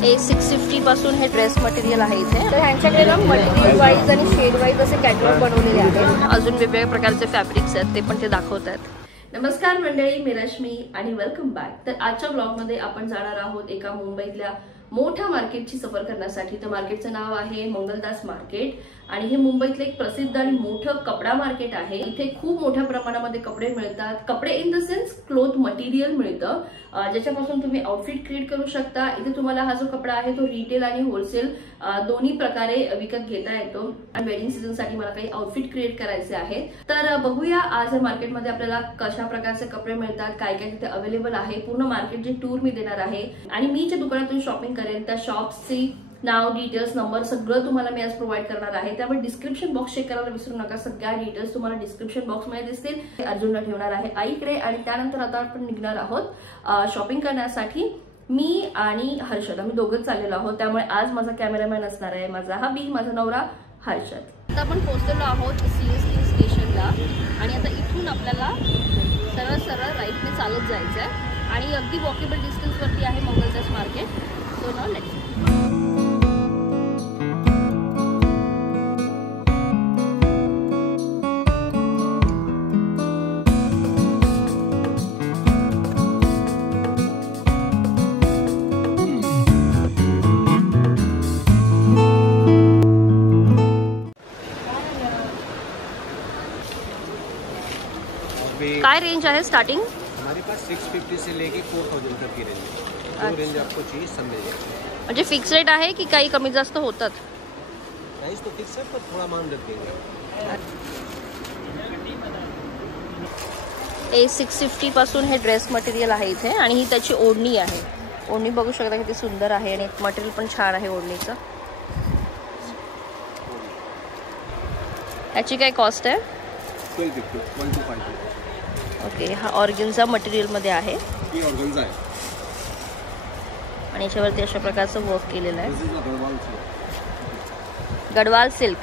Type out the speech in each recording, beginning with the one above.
650 पासून हे dress material आहे इथे। तर ह्यांच्याकडे ना मटेरियल वाईज आणि शेड वाईज असे कॅटलॉग बनवलेले आहेत। अजून वेगवेगळ्या प्रकारचे फॅब्रिक्स आहेत ते पण ते दाखवतात। नमस्कार मंडळी, मी रश्मी आणि वेलकम बॅक। तर आजच्या ब्लॉग मध्ये आपण जाणार आहोत एका मुंबईतल्या मोठ्या मार्केटची सफर करण्यासाठी। तर मार्केटचं नाव आहे मंगलदास मार्केट आणि हे मुंबईतले एक प्रसिद्ध आणि मोठं कपडा मार्केट आहे। इथे खूप मोठ्या प्रमाणामध्ये कपडे मिळतात। कपडे in the sense cloth material मिळतं, ज्याच्यापासून तुम्ही आउटफिट क्रिएट करू शकता। इथे तुम्हाला हा जो कपडा आहे तो रिटेल आणि होलसेल दोन्ही प्रकारे विकत घेता येतो। आणि वेडिंग सीझन साठी मला काही आउटफिट क्रिएट करायचे आहेत। तर बघूया आज या मार्केटमध्ये आपल्याला कशा प्रकारचे कपडे मिळतात, काय काय तिथे अवेलेबल आहे। पूर्ण मार्केटची टूर मी देणार आहे आणि मी ज्या दुकानातून शॉपिंग करेन त्या शॉप्सची नाव, डिटेल्स, नंबर सगळं तुम्हाला मी आज प्रोव्हाइड करणार आहे। त्यामुळे डिस्क्रिप्शन बॉक्स चेक करायला विसरू नका। सगळ्या डिटेल्स तुम्हाला डिस्क्रिप्शन बॉक्स मध्ये दिसतील। अर्जुनला ठेवणार आहे आईकडे आणि त्यानंतर आता आपण निघणार आहोत शॉपिंग करण्यासाठी। मी आणि हर्षद आम्ही दोघंच चाललेलो आहोत, त्यामुळे आज माझा कॅमेरामॅन असणार आहे माझा हबी, माझा नवरा हर्षद। आता आपण पोहोचलेलो आहोत सीएसटी स्टेशनला आणि आता इथून आपल्याला सरळ सरळ राईटने चालत जायचं आहे आणि अगदी वॉकेबल डिस्टन्स वरती आहे Mangaldas market. So now let's काय रेंज है स्टार्टिंग? हमारे पास 650 से लेके 4000 तक की रेंज है। जो रेंज आपको चाहिए सब मिल जाएगा। म्हणजे फिक्स रेट आहे की काही कमी जास्त होतात? प्राइस तो फिक्स है पर थोड़ा मान रख देंगे। 650 पासून हे ड्रेस मटेरियल आहे इथे आणि ही त्याची ओढणी आहे। ओढणी बघू शकता किती सुंदर आहे आणि मटेरियल पण छान आहे ओढणीचं। याची काय कॉस्ट आहे? 1250 ओके, हा ऑर्गेन्झा मटेरियल मध्ये आहे। ही ऑर्गेन्झा आहे आणि याच्यावरती अशा प्रकारचं वर्क केलेलं आहे। गडवाल सिल्क।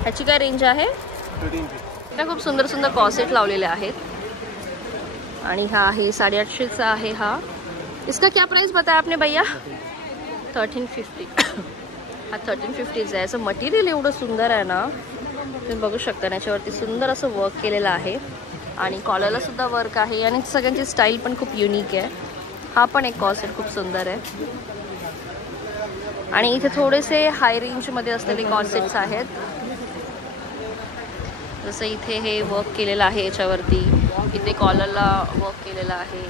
ह्याची काय रेंज आहे? 1350। त्या खूप सुंदर सुंदर कॉसेट लावलेले आहेत आणि हा आहे 850 चा आहे हा। इसका क्या प्राइस बताया आपने भैया? 1350। हा 1350 आहे। असं मटेरियल एवढं सुंदर आहे ना, तुम्ही बघू शकता। याच्यावरती सुंदर असं वर्क केलेलं आहे आणि कॉलरला सुद्धा वर्क आहे आणि सगळ्यांची स्टाईल पण खूप युनिक आहे। हा पण एक कॉसेट खूप सुंदर आहे आणि इथे थोडेसे हाय रेंज मध्ये असलेले कॉसेट्स आहेत। जसं इथे हे वर्क केलेलं आहे, याच्यावरती इथे कॉलरला वर्क केलेलं आहे।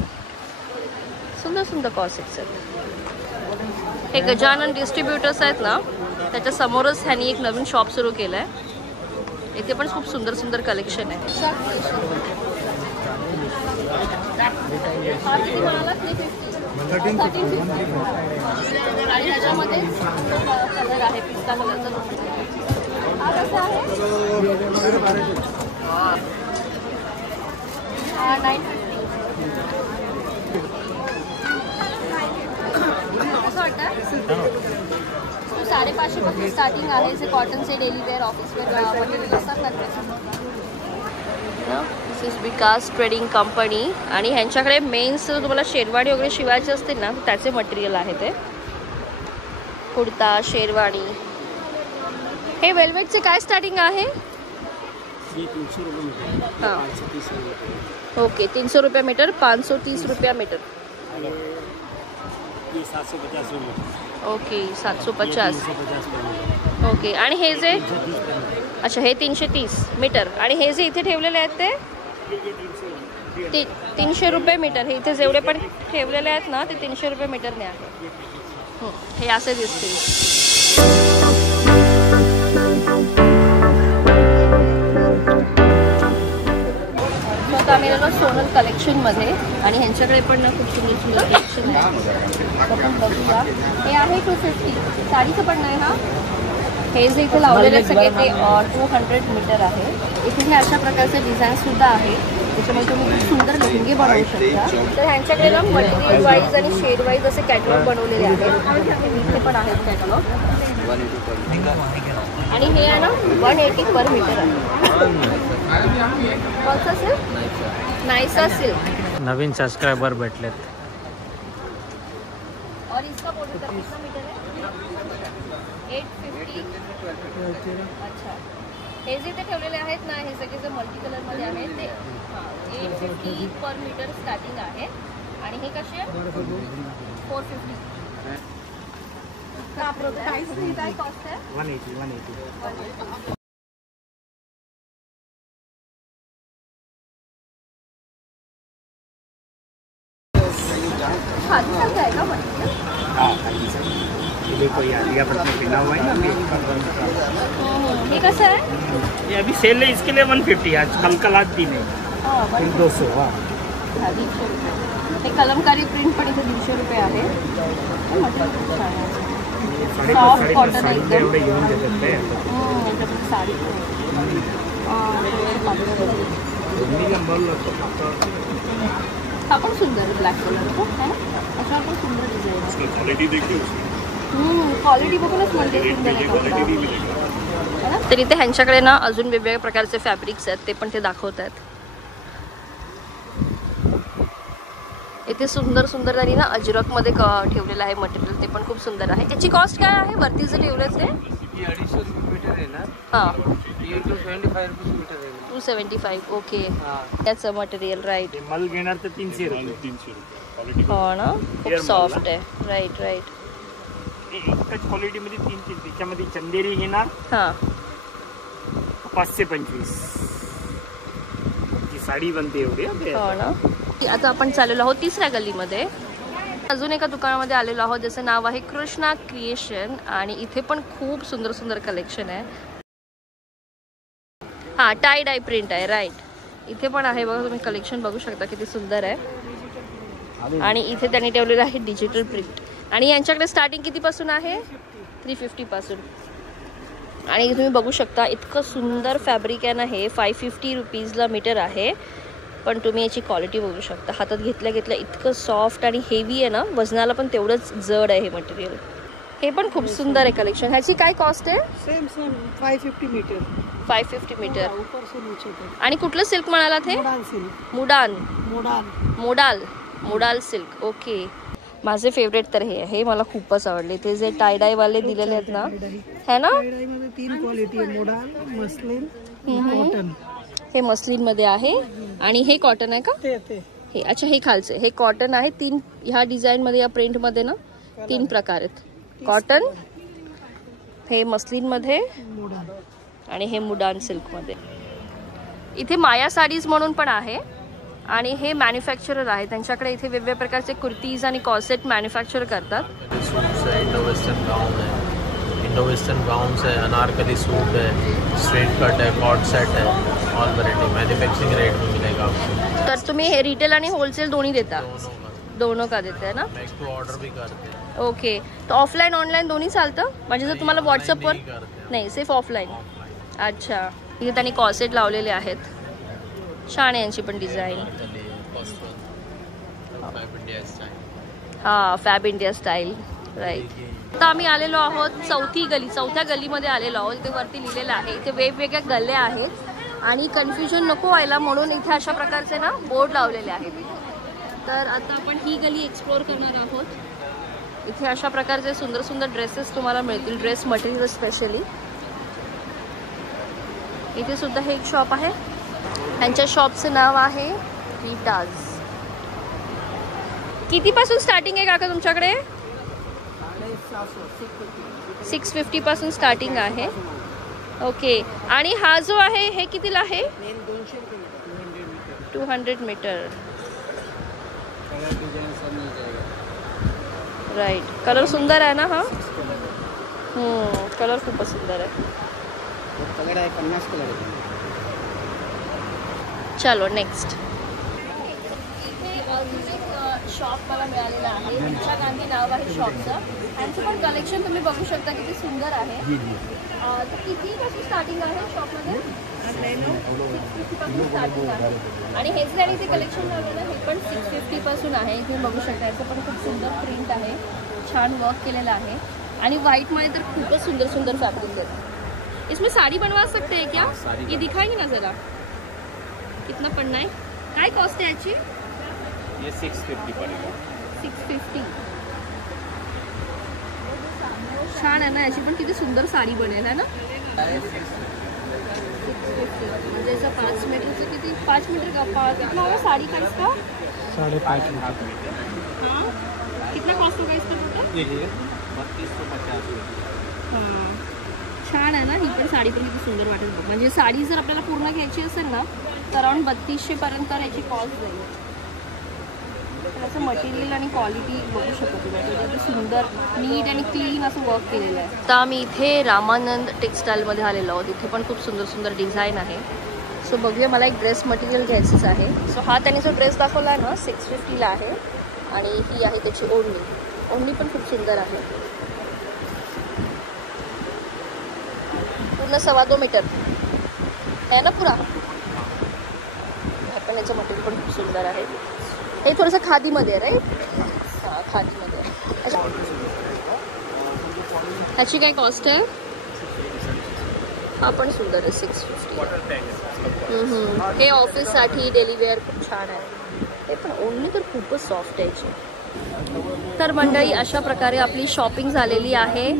सुंदर सुंदर कॉसेट्स आहेत। हे गजानन डिस्ट्रीब्युटर्स आहेत ना, त्याच्या समोरच ह्यांनी एक नवीन शॉप सुरू केलं आहे। इथे पण खूप सुंदर सुंदर कलेक्शन आहे। आणि ह्याच्यामध्ये कलर आहे पिस्ता कलरचा। हा कसा आहे? हा 950। कसं वाटतं? 550 पासून स्टार्टिंग आहे। जे कॉटनचे daily wear, office wear material असतात ना। This is Vikas trading company आणि ह्यांच्याकडे मेन्स तुम्हाला शेरवाणी वगैरे शिवायचे असतील ना, त्याचे मटेरियल आहे ते। कुर्ता, शेरवाणी। हे वेल्वेटचे काय स्टार्टिंग आहे? 300 रुपये मीटर। हां, 530 रुपये। ओके, 300 रुपये मीटर, 530 रुपये मीटर। ये 750 रुपये। ओके, 750। ओके, आणि हे जे अच्छा हे 330 मीटर आणि हे जे इथे ठेवलेले आहेत ते 300 रुपये मीटर। हे इथे जेवढे पण ठेवलेले आहेत ना ते 300 रुपये मीटरने आहे। हे असे दिसतील। आता आम्ही आलो सोनल कलेक्शन मध्ये आणि ह्यांच्याकडे पण ना खूप सुंदर सुंदर कलेक्शन आहे। आपण बघूया। हे आहे 250। साडीचं पण नाही हा। हे जे इथे लावलेले सगळे ते 200 मीटर आहे। इथे हे अशा प्रकारचे डिझाईन सुद्धा आहे, त्याच्यामुळे तुम्ही खूप सुंदर लेहंगे बनवू शकता। तर ह्यांच्याकडे ना मटेरियल वाईज आणि शेड वाईज असे कॅटलॉग बनवलेले आहेत। इथे पण आहेत कॅटलॉग आणि हे आहे ना 180 पर मीटर आहे। कोणता सिल्क? नायसा सिल्क। नवीन सबस्क्रायबर भेटलेत। तर कितना मीटर आहे? 850. अच्छा, हे जे ते ठेवलेले आहेत ना, हे सगळे जे मल्टी कलरमध्ये आहेत ते 850 पर मीटर स्टार्टिंग आहे. आणि हे कसे आहे? 450. काय कॉस्ट आहे? 180. खाली आहे का मटेरियल? हाँ, ये कोई आलिया पर पिना हुआ है ना, हे कसं आहे? ये अभी सेल है, इसके लिए 150 आज कल आज दिन है, फिर 200. हाँ, 250 रुपये. हे कलमकारी प्रिंट पण इथे 200 रुपये आहे. मटेरियल खूप छान आहे. सॉफ्ट कॉटन आहे एकदम. एवढे घेऊन देतात ते. याच्यामध्ये साडी हा पण सुंदर आहे, ब्लॅक कलर तो है ना. त्याच्यावर पण सुंदर डिझाईन आहे. क्वालिटी देखिए उसकी. क्वालिटी बघूनच म्हणजे सुंदर आहे. तर इथे ह्यांच्याकडे ना अजून वेगवेगळ्या प्रकारचे फॅब्रिक्स आहेत, ते पण ते दाखवत आहेत. इथे सुंदर सुंदर त्यांनी ना अजरकमध्ये ठेवलेलं आहे मटेरियल, ते पण खूप सुंदर आहे. याची कॉस्ट काय आहे वरती जे ठेवलं ते? 250 रुपये मीटर आहे ना. हां, 275 रुपये मीटर आहे. 275. ओके, त्याचं मटेरियल राईट. मल घेणार तर 300 रुपये. 300 रुपये. हो ना, खूप सॉफ्ट आहे. Right right. एकच क्वालिटीमध्ये 3 त्याच्यामध्ये चंदेरी घेणार. हां, 525 ची साडी बनते एवढी. हो ना. आता आपण चाललेलो आहोत तिसऱ्या गल्लीमध्ये. अजून एका दुकानामध्ये आलेलो आहोत, ज्याचं नाव आहे कृष्णा क्रिएशन. आणि इथे पण खूप सुंदर सुंदर कलेक्शन आहे. हां, टाय डाय प्रिंट आहे. राईट, इथे पण आहे बघा, तुम्ही कलेक्शन बघू शकता किती सुंदर आहे. आणि इथे त्यांनी ठेवलेलं आहे डिजिटल प्रिंट. आणि यांच्याकडे स्टार्टिंग कितीपासून आहे? 350 पासून. आणि तुम्ही बघू शकता इतकं सुंदर फॅब्रिक आहे ना, हे 550 रुपीजला मीटर आहे. पण तुम्ही याची क्वालिटी बघू शकता, हातात घेतल्या घेतल्या इतकं सॉफ्ट आणि हेवी आहे ना, वजनाला पण तेवढंच जड आहे हे मटेरियल. हे पण खूप सुंदर आहे कलेक्शन. ह्याची काय कॉस्ट आहे? Same 550 metre. 550 मीटर. ऊपर से नीचे तक. आणि कुठलं सिल्क म्हणालात हे? Modal silk. Modal silk. Okay, माझे फेवरेट तर हे आहे, हे मला खूपच आवडले. ते जे टाय डाय वाले दिलेले आहेत ना, है ना. मध्ये 3 क्वालिटी आहे, मोडाल, मस्लिन, कॉटन. हे मस्लिन मध्ये आहे. आणि हे कॉटन आहे का? हे अच्छा, हे खालचे हे कॉटन आहे. 3 ह्या डिझाईन मध्ये, या प्रिंट मध्ये ना 3 प्रकार आहेत. कॉटन, हे मस्लिन मध्ये, आणि हे मुडान सिल्क मध्ये. इथे माया साडीज म्हणून पण आहे. आणि हे मॅन्युफॅक्चरर आहे, त्यांच्याकडे इथे वेगवेगळ्या प्रकारचे कुर्तीज आणि कॉर्सेट मॅन्युफॅक्चर करतात. इंडो वेस्टर्न गाउन्स है, अनारकली सूट है, स्ट्रेट कट है, कॉर्ड सेट है, ऑल वैरायटी मैन्युफैक्चरिंग रेट में मिलेगा आपको. तर तुम्ही हे रिटेल आणि होलसेल दोन्ही देता? दोनों का देते है ना. मेक टू ऑर्डर भी करते हैं. ओके, तो ऑफलाईन ऑनलाईन दोन्ही चालतं? म्हणजे जर तुम्हाला व्हॉट्सअपवर नाही, सिर्फ ऑफलाईन. अच्छा, इथे त्यांनी कॉर्सेट लावलेले आहेत. छान आहे यांची पण डिझाईन. हां, फॅब इंडिया स्टाईल. राईट. आता आम्ही आलेलो आहोत चौथ्या गलीमध्ये आलेलो आहोत. इथे वरती लिहिलेलं आहे, इथे वेगवेगळ्या गल्ल्या आहेत. आणि कन्फ्युजन नको व्हायला म्हणून इथे अशा प्रकारचे ना बोर्ड लावलेले आहेत. तर आता आपण ही गली एक्सप्लोर करणार आहोत. इथे अशा प्रकारचे सुंदर सुंदर ड्रेसेस तुम्हाला मिळतील, ड्रेस मटेरियल स्पेशली. इथे सुद्धा हे एक शॉप आहे. त्यांच्या शॉपचं नाव आहे रीटाज. कितीपासून स्टार्टिंग आहे काका तुमच्याकडे? 650 पासून स्टार्टिंग आहे. ओके, आणि हा जो आहे हे कितीला आहे? 200 मीटर. राईट, कलर सुंदर आहे ना हा. कलर खूपच सुंदर आहे. कलर आहे 50 कलर आहे. चलो नेक्स्ट. शॉप मला मिळालेलं आहे, रिक्षा गांधी नाव आहे शॉपचं. त्यांचं पण कलेक्शन तुम्ही बघू शकता किती सुंदर आहे. तर कितीपासून स्टार्टिंग आहे शॉपमध्ये? 650 पासून स्टार्टिंग आहे. आणि हे जे आणि ते कलेक्शन लावलेलं हे पण 650 पासून आहे. तुम्ही बघू शकता, याचं पण खूप सुंदर प्रिंट आहे, छान वर्क केलेलं आहे. आणि व्हाईटमध्ये तर खूपच सुंदर सुंदर फॅब्रिक आहेत. इसमें साड़ी बनवा सकते हैं क्या? ये दिखाएंगे ना जरा, कितना पड़ना है, काय कॉस्ट है याची? ये 650 पड़ेगा. 650. छान आहे ना, याची पण किती सुंदर साडी बनेल आहे ना. म्हणजे याचं 5 मीटरचं किती, 5 मीटर का कितना होगा साड़ी का इसका? 5.5 मीटर. हाँ, कितना कॉस्ट होगा इसका टोटल? 3250. हां, छान आहे ना. ही पण साडी पण किती सुंदर वाटेल बघ. म्हणजे साडी जर आपल्याला पूर्ण घ्यायची असेल ना तर अराउंड 3200 पर्यंत याची कॉस्ट जाईल. असं मटेरियल आणि क्वालिटी बघू शकतो तुम्ही, म्हणजे सुंदर नीट आणि क्लीन असं वर्क केलेलं आहे. आता आम्ही इथे रामानंद टेक्सटाईलमध्ये आलेलो आहोत. इथे पण खूप सुंदर सुंदर डिझाईन आहे. सो बघूया, मला एक ड्रेस मटेरियल घ्यायचंच आहे. सो हा त्यांनी जो ड्रेस दाखवला आहे ना 650ला आहे आणि ही आहे त्याची ओढणी. ओढणी पण खूप सुंदर आहे, पूर्ण 2.25 मीटर आहे ना पुरा. पण याचं मटेरियल पण खूप सुंदर आहे. हे थोडंसं खादीमध्ये आहे राईट. हां, खादीमध्ये आहे. ह्याची काय कॉस्ट आहे? हा पण सुंदर आहे 650. हे ऑफिससाठी डेली वेअर खूप छान आहे. हे पण ओढणी तर खूपच सॉफ्ट आहे याची. तर मंडळी, अशा प्रकारे आपली शॉपिंग झालेली आहे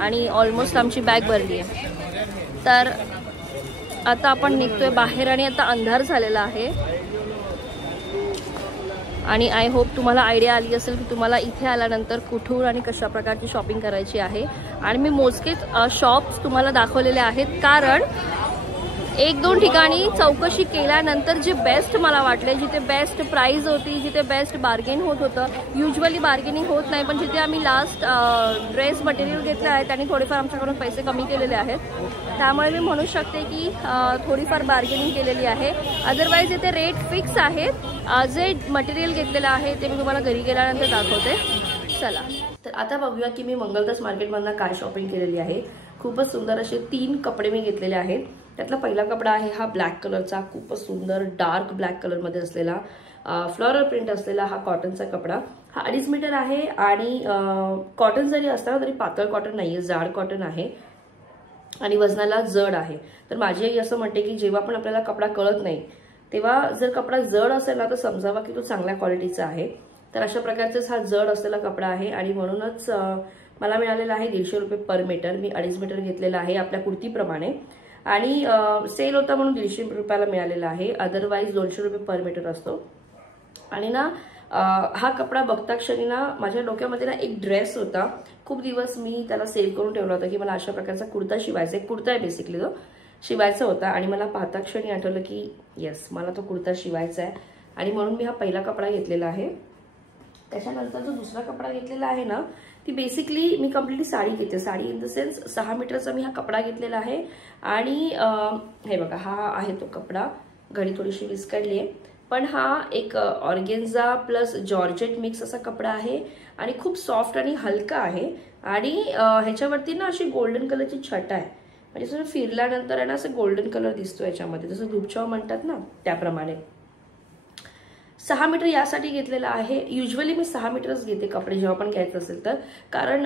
आणि ऑलमोस्ट आमची बॅग भरली आहे. तर आता आपण निघतोय बाहेर आणि आता अंधार झालेला आहे आणि आय होप तुम्हाला आयडिया आली असेल की तुम्हाला इथे आल्यानंतर कुठून आणि कशा प्रकारची शॉपिंग करायची आहे. आणि मी मोजकेच शॉप्स तुम्हाला दाखवलेले आहेत, कारण 1-2 ठिकाणी चौकशी केल्यानंतर जे बेस्ट मला वाटले, जिथे बेस्ट प्राइस होती, जिथे बेस्ट बार्गेन होत होतं. युजली बार्गेनिंग होत नाही, पण जिथे आम्ही लास्ट ड्रेस मटेरियल घेतले आहे त्यांनी थोडेफार आमच्याकडून पैसे कमी केलेले आहेत. त्यामुळे मी म्हणू शकते की थोडीफार बार्गेनिंग केलेली आहे. अदरवाईज इथे रेट फिक्स आहेत. जे मटेरियल घेतलेलं आहे ते मी तुम्हाला घरी गेल्यानंतर दाखवते. चला, तर आता बघूया की मी मंगलदास मार्केटमधनं काय शॉपिंग केलेली आहे. खूपच सुंदर असे 3 कपडे मी घेतलेले आहेत. त्यातला पहिला कपडा आहे हा ब्लॅक कलरचा, खूपच सुंदर डार्क ब्लॅक कलरमध्ये असलेला फ्लोरल प्रिंट असलेला हा कॉटनचा कपडा. हा 2.5 मीटर आहे आणि कॉटन जरी असला तरी पातळ कॉटन नाही आहे, जाड कॉटन आहे आणि वजनाला जड आहे. तर माझी आई असं म्हणते की जेव्हा पण आपल्याला कपडा कळत नाही तेव्हा जर कपडा जड असेल ना तर समजावा की तो चांगल्या क्वालिटीचा आहे. तर अशा प्रकारचाच हा जड असलेला कपडा आहे आणि म्हणूनच मला मिळालेला आहे 150 रुपये पर मीटर. मी 2.5 मीटर घेतलेला आहे आपल्या कुर्तीप्रमाणे आणि सेल होता म्हणून 150 रुपयाला मिळालेला आहे. अदरवाईज 200 रुपये पर मीटर असतो. आणि ना हा कपडा बघता क्षणी ना माझ्या डोक्यामध्ये ना एक ड्रेस होता. खूप दिवस मी त्याला सेव्ह करून ठेवला होता की मला अशा प्रकारचा कुर्ता शिवायचा आहे. कुर्ता आहे बेसिकली तो, शिवायचा होता आणि मला पाहता क्षणी आठवलं की येस, मला तो कुर्ता शिवायचा आहे आणि म्हणून मी हा पहिला कपडा घेतलेला आहे. त्याच्यानंतर जो दुसरा कपडा घेतलेला आहे ना ती बेसिकली मी कम्प्लिटली साडी घेते. साडी इन द सेन्स 6 मीटरचा मी हा कपडा घेतलेला आहे आणि हे बघा, हा आहे तो कपडा. घडी थोडीशी विस्कटली आहे, पण हा एक ऑर्गेन्झा प्लस जॉर्जेट मिक्स असा कपडा आहे आणि खूप सॉफ्ट आणि हलका आहे आणि ह्याच्यावरती ना अशी गोल्डन कलरची छटा आहे. म्हणजे जसं फिरल्यानंतर आहे ना असं गोल्डन कलर दिसतो याच्यामध्ये, जसं धूपछाव म्हणतात ना त्याप्रमाणे. 6 मीटर यासाठी घेतलेला आहे. युजली मी 6 मीटरच घेते कपडे जेव्हा पण घ्यायचं असेल तर, कारण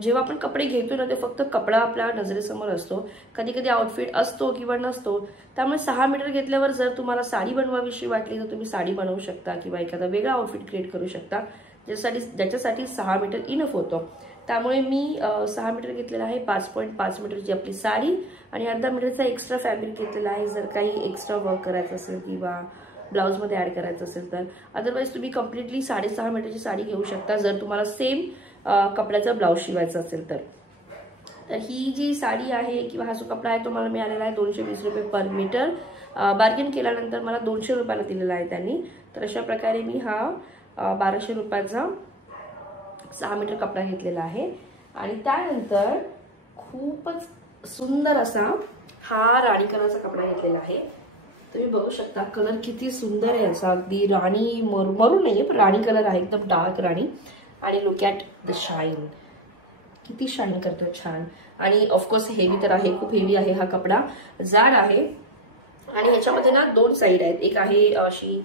जेव्हा आपण कपडे घेतो ना ते फक्त कपडा आपल्या नजरेसमोर असतो, कधी कधी आउटफिट असतो किंवा नसतो. त्यामुळे 6 मीटर घेतल्यावर जर तुम्हाला साडी बनवावीशी वाटली तर तुम्ही साडी बनवू शकता किंवा एखादा वेगळा आउटफिट क्रिएट करू शकता, ज्याच्यासाठी 6 मीटर इनफ होतो. त्यामुळे मी 6 मीटर घेतलेला आहे. 5.5 मीटरची आपली साडी आणि अर्धा मीटरचा एक्स्ट्रा फॅब्रिक घेतलेला आहे जर काही एक्स्ट्रा वर्क करायचं असेल किंवा ब्लाउजमध्ये ऍड करायचं असेल तर. अदरवाईज तुम्ही कम्प्लिटली 6.5 मीटरची साडी घेऊ शकता जर तुम्हाला सेम कपड्याचा ब्लाउज शिवायचा असेल तर. तर ही जी साडी आहे किंवा हा जो कपडा आहे तो मला मिळालेला आहे 220 रुपये पर मीटर. बार्गेन केल्यानंतर मला 200 रुपयाला दिलेला आहे त्यांनी. तर अशा प्रकारे मी हा 1200 रुपयाचा 6 मीटर कपडा घेतलेला आहे. आणि त्यानंतर खूपच सुंदर असा हा राणी कलरचा कपडा घेतलेला आहे. तुम्ही बघू शकता कलर किती सुंदर आहे याचा, अगदी राणी मरून नाहीये पण राणी कलर आहे, एकदम डार्क राणी. आणि लुक ॲट द शाईन, किती शाईन करतो छान. आणि ऑफकोर्स हेवी तर आहे, खूप हेवी आहे हा कपडा, जाड आहे. आणि ह्याच्यामध्ये ना 2 साईड आहेत, एक आहे अशी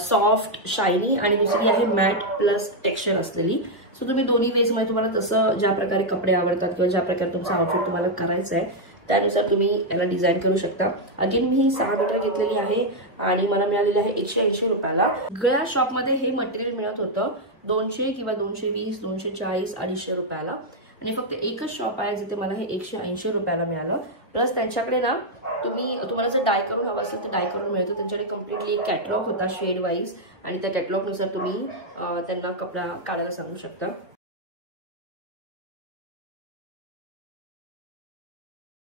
सॉफ्ट शायनी आणि दुसरी आहे मॅट प्लस टेक्स्चर असलेली. सो तुम्ही दोन्ही वेज मध्ये तुम्हाला तसं ज्या प्रकारे कपडे आवडतात किंवा ज्या प्रकारे तुमचा आउटफिट तुम्हाला करायचं आहे त्यानुसार तुम्ही याला डिझाईन करू शकता. अगेन मी ही 6 मीटर घेतलेली आहे आणि मला मिळालेली आहे 180 रुपयाला. सगळ्या शॉपमध्ये हे मटेरियल मिळत होतं 200 किंवा 220, 240, 250 रुपयाला. आणि फक्त एकच शॉप आहे जिथे मला हे 180 रुपयाला मिळालं. प्लस त्यांच्याकडे ना तुम्हाला जर डाय करून हवं असेल तर डाय करून मिळतं. त्यांच्याकडे कम्प्लिटली एक कॅटलॉग होता शेड वाईज आणि त्या कॅटलॉगनुसार तुम्ही त्यांना कपडा काढायला सांगू शकता.